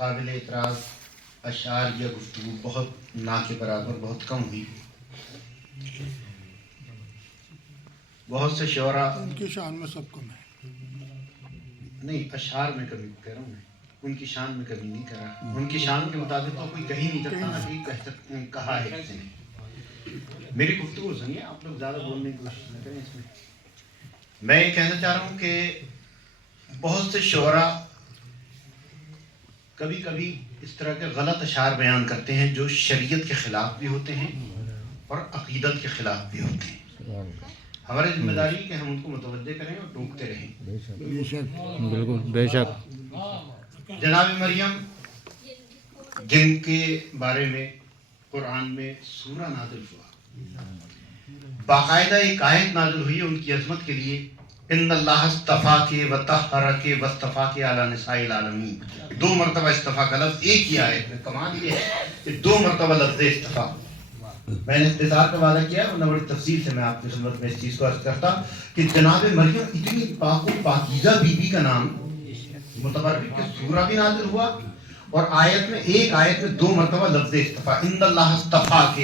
قابل اعتراض اشعار یا گفتگو بہت نا کے برابر بہت کم ہوئی. بہت سے شعراء ان کی شان میں سب کم ہے. نہیں، اشعار میں کمی کہہ رہا ہوں میں، ان کی شان میں کمی نہیں کر رہا. ان کی شان کے مطابق تو کوئی کہیں نہیں سکتا نہ کہیں کہا ہے کسی نے. میری گفتگو سنیے، آپ لوگ زیادہ بولنے کی کوشش نہ کریں اس میں. میں یہ کہنا چاہ رہا ہوں کہ بہت سے شعراء کبھی کبھی اس طرح کے غلط اشعار بیان کرتے ہیں جو شریعت کے خلاف بھی ہوتے ہیں اور عقیدت کے خلاف بھی ہوتے ہیں. ہماری ذمہ داری ہے کہ ہم ان کو متوجہ کریں اور ٹوکتے رہیں. بے شک. بالکل بے شک. جناب مریم جن کے بارے میں قرآن میں سورہ نازل ہوا، باقاعدہ ایک آیت نازل ہوئی ان کی عظمت کے لیے. ان اللہ اصطفاک وطہرک واصطفاک علی نساء العالمین. 2 مرتبہ اصطفیٰ کا لفظ ایک ہی آیت میں. کمال یہ ہے کہ 2 مرتبہ لفظ اصطفیٰ. میں نے اختصار کا وعدہ کیا ورنہ بڑی تفصیل سے میں آپ کی خدمت میں اس چیز کو عرض کرتا کہ جناب مریم اتنی پاک و پاکیزہ بی بی کا نام متبرک کہ سورہ بھی نازل ہوا اور آیت میں ایک آیت میں 2 مرتبہ لفظ اصطفیٰ. ان اللہ اصطفاک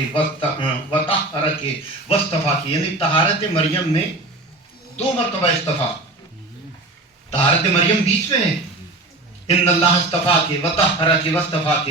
وطہرک واصطفاک، یعنی طہارت مریم میں 2 مرتبہ اصطفیٰ. طہارت مریم بیچ میں ہے. ان اللہ اصطفاک وطہرک واصطفاک،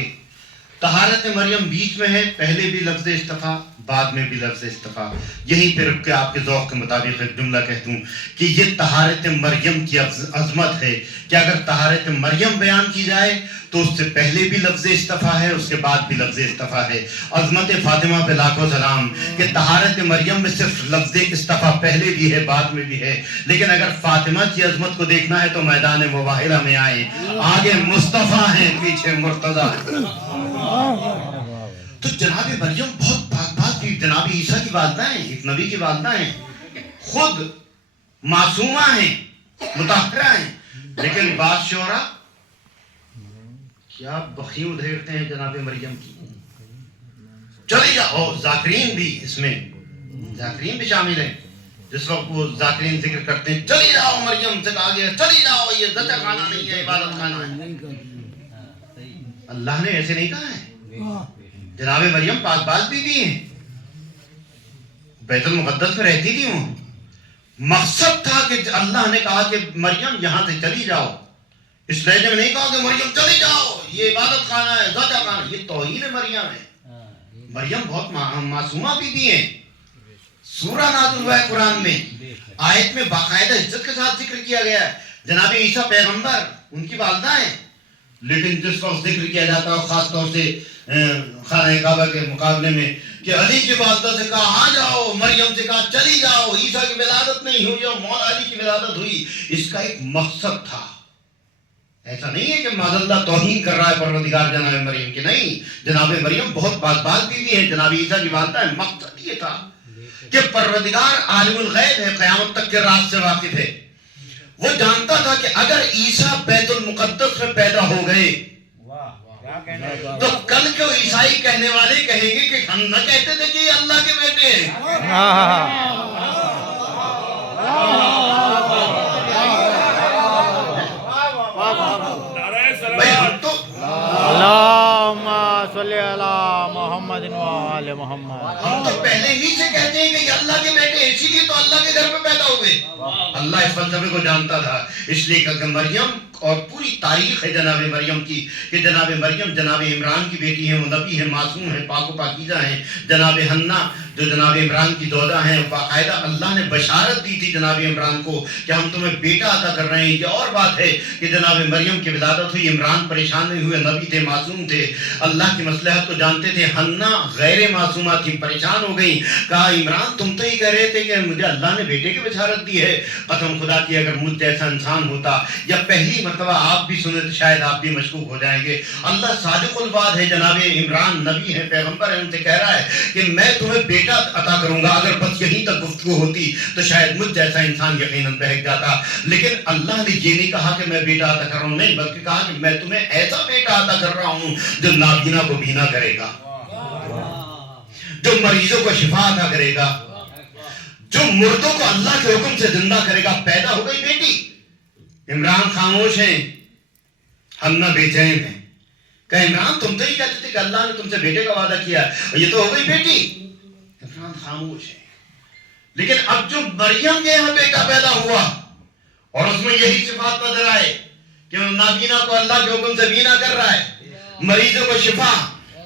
طہارت مریم بیچ میں ہے. پہلے بھی لفظ اصطفیٰ، بعد میں بھی لفظ اصطفیٰ. یہیں پہ رک کے آپ کے ذوق کے مطابق ایک جملہ کہہ دوں کہ یہ طہارت مریم کی عظمت ہے کہ اگر طہارت مریم بیان کی جائے تو اس سے پہلے بھی لفظ اصطفیٰ ہے، اس کے بعد بھی لفظ اصطفیٰ ہے. عظمت فاطمہ پہ لاکھوں سلام کہ طہارت مریم میں صرف لفظ اصطفیٰ پہلے بھی ہے بعد میں بھی ہے. لیکن اگر فاطمہ کی عظمت کو دیکھنا ہے تو میدان مباہلہ میں آئے. آگے مصطفیٰ ہیں، پیچھے مرتضیٰ ہیں. تو جناب مریم بہت پاک بات کی. جناب عیسیٰ کی والدہ ہیں، ایک نبی کی والدہ ہیں، خود معصومہ ہیں، مطہرہ ہیں. لیکن بعض شعراء کیا بخیل ادھیڑتے ہیں جناب مریم کی. چلی جاؤ. ذاکرین بھی اس میں، ذاکرین بھی شامل ہیں. جس وقت وہ ذاکرین ذکر کرتے ہیں چلی جاؤ مریم سے کہا گیا چلی جاؤ، یہ زچہ خانہ نہیں ہے، عبادت خانہ ہے. اللہ نے ایسے نہیں کہا ہے. جناب مریم پاک باز بی بی ہیں، بیت المقدس میں رہتی تھی. وہ مقصد تھا کہ اللہ نے کہا کہ مریم یہاں سے چلی جاؤ. اس لہجے میں نہیں کہا کہ مریم چلی جاؤ، یہ عبادت خانہ ہے، زچہ خانہ. یہ توہین مریم ہے. مریم بہت معصومہ بی بی ہیں. سورہ نازل ہوا ہے قرآن میں، آیت میں باقاعدہ عزت کے ساتھ ذکر کیا گیا ہے. جناب عیسیٰ پیغمبر ان کی والدہ ہیں. لیکن جس وقت ذکر کیا جاتا ہے خاص طور سے خانہ کعبہ کے مقابلے میں کہ علی کی والدہ سے کہا آ جاؤ، مریم سے کہا چلی جاؤ، عیسیٰ کی ولادت نہیں ہوئی اور مولا علی کی ولادت ہوئی. اس کا ایک مقصد تھا. ایسا نہیں ہے کہ معذاللہ توہین کر رہا ہے پروردگار جناب مریم کی. نہیں، جناب مریم بہت باز بیوی ہے، جناب عیسیٰ کی والدہ ہے. مقصد یہ تھا کہ پروردگار عالم الغیب ہے، قیامت تک کے راز سے واقف ہے. وہ جانتا تھا کہ اگر عیسیٰ بیت المقدس میں پیدا ہو گئے تو کل کو عیسائی کہنے والے کہیں گے کہ ہم نہ کہتے تھے کہ یہ اللہ کے بیٹے ہیں. اللہم صلی علی محمد و آل محمد. ہم تو پہلے ہی سے کہتے ہیں کہ یہ اللہ کے بیٹے ہیں، اسی لیے تو اللہ کے گھر میں پیدا ہوئے. اللہ اس فلسفے کو جانتا تھا. اس لیے کہ مریم اور پوری تاریخ ہے جناب مریم کی کہ جناب مریم جناب عمران کی بیٹی ہیں، وہ نبی ہیں، معصوم ہیں، پاک و پاکیزہ ہیں. جناب حنا جو جناب عمران کی دودہ ہیں، باقاعدہ اللہ نے بشارت دی تھی جناب عمران کو کہ ہم تمہیں بیٹا عطا کر رہے ہیں. یہ اور بات ہے کہ جناب مریم کی ولادت ہوئی، عمران پریشان نہیں ہوئے، نبی تھے، معصوم تھے، اللہ کی مصلحت کو جانتے تھے. حنا غیر معصومہ تھی، پریشان ہو گئی. کہا عمران تم تو ہی کہہ رہے تھے کہ مجھے اللہ نے بیٹے کی بشارت دی ہے. قسم خدا کی اگر مجھ جیسا انسان ہوتا یا پہلی مرتبہ آپ بھی سنے تو شاید آپ بھی مشکوک ہو جائیں گے. اللہ صادق الوعد ہے. جناب عمران نبی ہیں، پیغمبر ہیں، ان سے کہہ رہا ہے کہ میں تمہیں بیٹا عطا کروں گا. اگر بس یہیں تک گفتگو ہوتی تو شاید مجھ جیسا انسان یقیناً بہک جاتا. لیکن اللہ نے یہ نہیں کہا کہ میں بیٹا عطا کر رہا ہوں، نہیں، بلکہ کہا کہ میں تمہیں ایسا بیٹا عطا کر رہا ہوں جو نابینا کو بینا کرے گا، جو مریضوں کو شفا عطا کرے گا، جو مردوں کو اللہ کے حکم سے زندہ کرے گا. پیدا ہو گئی بیٹی. عمران خاموش ہیں، حنا بے چین ہیں. کہ عمران تم تو ہی کہتے تھے کہ اللہ نے تم سے بیٹے کا وعدہ کیا اور یہ تو ہو گئی بیٹی. عمران خاموش ہے. لیکن اب جو مریم کے یہاں بیٹا پیدا ہوا اور اس میں یہی صفات نظر آئے کہ نابینا کو اللہ کے حکم سے بینا کر رہا ہے, مریضوں کو شفا,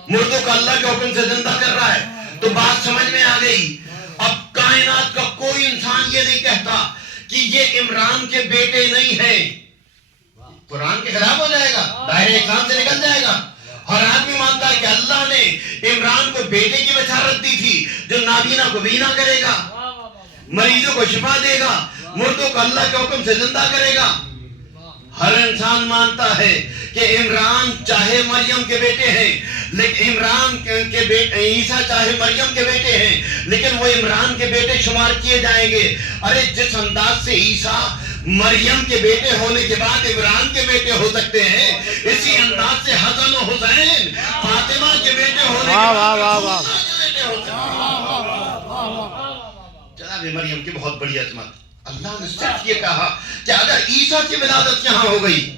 مردوں کو اللہ کے حکم سے زندہ کر رہا ہے, تو بات سمجھ میں آ گئی. اب کائنات کا کوئی انسان یہ نہیں کہتا کہ یہ عمران کے بیٹے نہیں ہیں. قرآن کے خلاف ہو جائے گا, دائرہ اسلام سے نکل جائے گا. ہر آدمی مانتا ہے کہ اللہ نے عمران کو بیٹے کی بشارت دی تھی جو نابینا کو بینا کرے گا, مریضوں کو شفا دے گا, مردوں کو اللہ کے حکم سے زندہ کرے گا. ہر انسان مانتا ہے کہ عمران چاہے مریم کے بیٹے ہیں, لیکن عمران کے بیٹے عیسیٰ چاہے مریم کے بیٹے ہیں, لیکن وہ عمران کے بیٹے شمار کیے جائیں گے. ارے جس انداز سے عیسیٰ مریم کے بیٹے ہونے کے بعد عمران کے بیٹے ہو سکتے ہیں, اسی انداز سے حسن و حسین فاطمہ کے بیٹے ہونے کے بعد بیٹے ہو سکتے ہیں. جناب مریم کی بہت بڑی عظمت. اللہ نے صرف یہ کہا کہ اگر عیسیٰ کی ولادت یہاں ہو گئی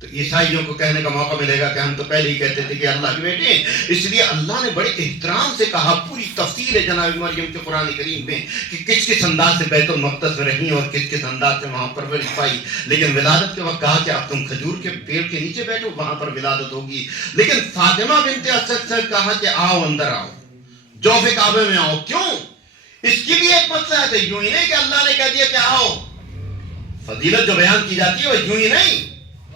تو عیسائیوں کو کہنے کا موقع ملے گا کہ ہم تو پہلے ہی کہتے تھے کہ اللہ کے بیٹے ہیں. اس لیے اللہ نے بڑے احترام سے کہا, پوری تفصیل ہے جناب مریم کے قرآن کریم میں کہ کس کس انداز سے بیت المقدس میں رہی اور کس کس انداز سے وہاں پرورش پائی. لیکن ولادت کے وقت کہا کہ اب تم کھجور کے پیڑ کے نیچے بیٹھو, وہاں پر ولادت ہوگی. لیکن فاطمہ بنت اسد سے کہا کہ آؤ اندر آؤ, جوف کعبے میں آؤ. کیوں؟ اس کی بھی ایک مقصد ہے. یوں ہی نہیں کہ اللہ نے کہہ دیا کہ آؤ. فضیلت جو بیان کی جاتی ہے وہ یوں ہی نہیں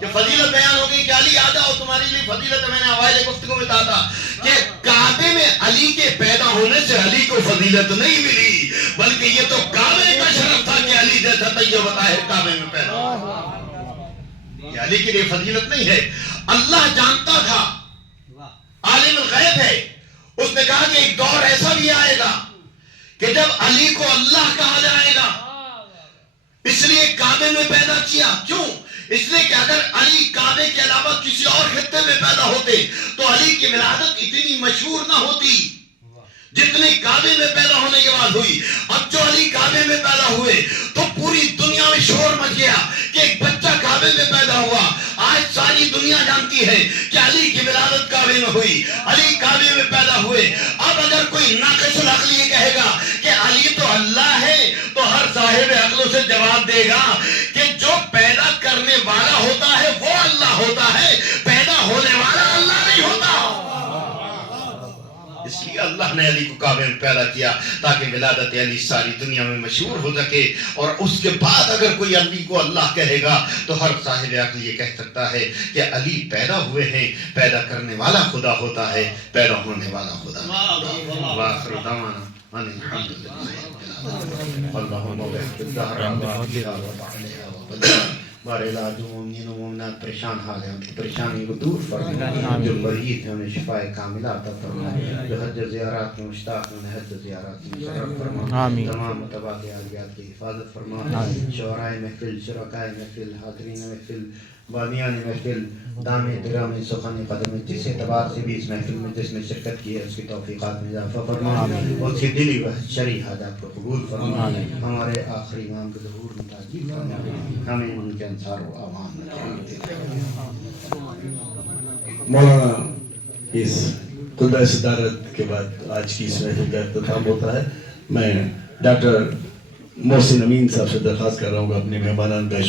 کہ فضیلت بیان ہو گئی کہ علی آ جاؤ تمہاری لیے فضیلت ہے. میں نے اوائل گفتگو میں کہا تھا کہ کعبے میں علی کے پیدا ہونے سے علی کو فضیلت نہیں ملی, بلکہ یہ تو کعبے کا شرف تھا کہ علی جیسا طیب طاہر کعبے میں پیدا ہوا. یہ علی کے لیے فضیلت نہیں ہے. اللہ جانتا تھا, عالم الغیب ہے. اس نے کہا کہ ایک دور ایسا بھی آئے گا کہ جب علی کو اللہ کہا جائے گا, اس لیے کعبے میں پیدا کیا. کیوں؟ اس لیے کہ اگر علی کعبے کے علاوہ کسی اور خطے میں پیدا ہوتے تو علی کی ولادت اتنی مشہور نہ ہوتی جتنی کعبے میں پیدا ہونے کے بعد ہوئی. اب جو علی کعبے میں پیدا ہوئے تو پوری دنیا میں شور مچ گیا کہ ایک بچہ کعبے میں پیدا ہوا. آج ساری دنیا جانتی ہے کہ علی کی ولادت کعبے میں ہوئی, علی کعبے میں پیدا ہوئے. اب اگر کوئی ناقص العقل یہ کہے گا کہ علی تو اللہ ہے, تو ہر صاحب عقل سے جواب دے گا کہ جو پیدا کرنے والا ہوتا ہے وہ اللہ ہوتا ہے, پیدا ہونے والا اللہ نہیں ہوتا. اس لیے اللہ نے علی کو کعبے میں پیدا کیا تاکہ ولادت علی ساری دنیا میں مشہور ہو سکے. اور اس کے بعد اگر کوئی علی کو اللہ کہے گا تو ہر صاحب عقل یہ کہہ سکتا ہے کہ علی پیدا ہوئے ہیں, پیدا کرنے والا خدا ہوتا ہے, پیدا ہونے والا خدا نہیں. وآخر دعوانا ان الحمد للہ اللہم بارک فی الزہرا وعلیہا وعلیہا بارے علاج مومنین و مومنات پریشان حال ہیں, ان کی پریشانی کو دور فرما. جو مریض ہیں انہیں شفاء کاملہ عطا فرما. جو حج زیارات میں مشتاق ہیں انہیں حج زیارات میں مشرف فرما. تمام متبع کے اہلیات کی حفاظت فرما. شعراء محفل, شرکاء محفل, حاضرین محفل, بانیان محفل, دامی گرامی سخن قدم, جس اعتبار سے بھی اس محفل میں جس نے شرکت کی ہے اس کی توفیقات میں اضافہ فرما. اس کی دلی و شرعی حاجات کو قبول فرما. ہمارے آخری امام کے ظہور میں تعجیل فرما. ہمیں ان کے انصار و امان مولانا اس خطبہ صدارت کے بعد آج کی اس محفل کا اختتام ہوتا ہے. میں ڈاکٹر محسن امین صاحب سے درخواست کر رہا ہوں کہ اپنے مہمانان کا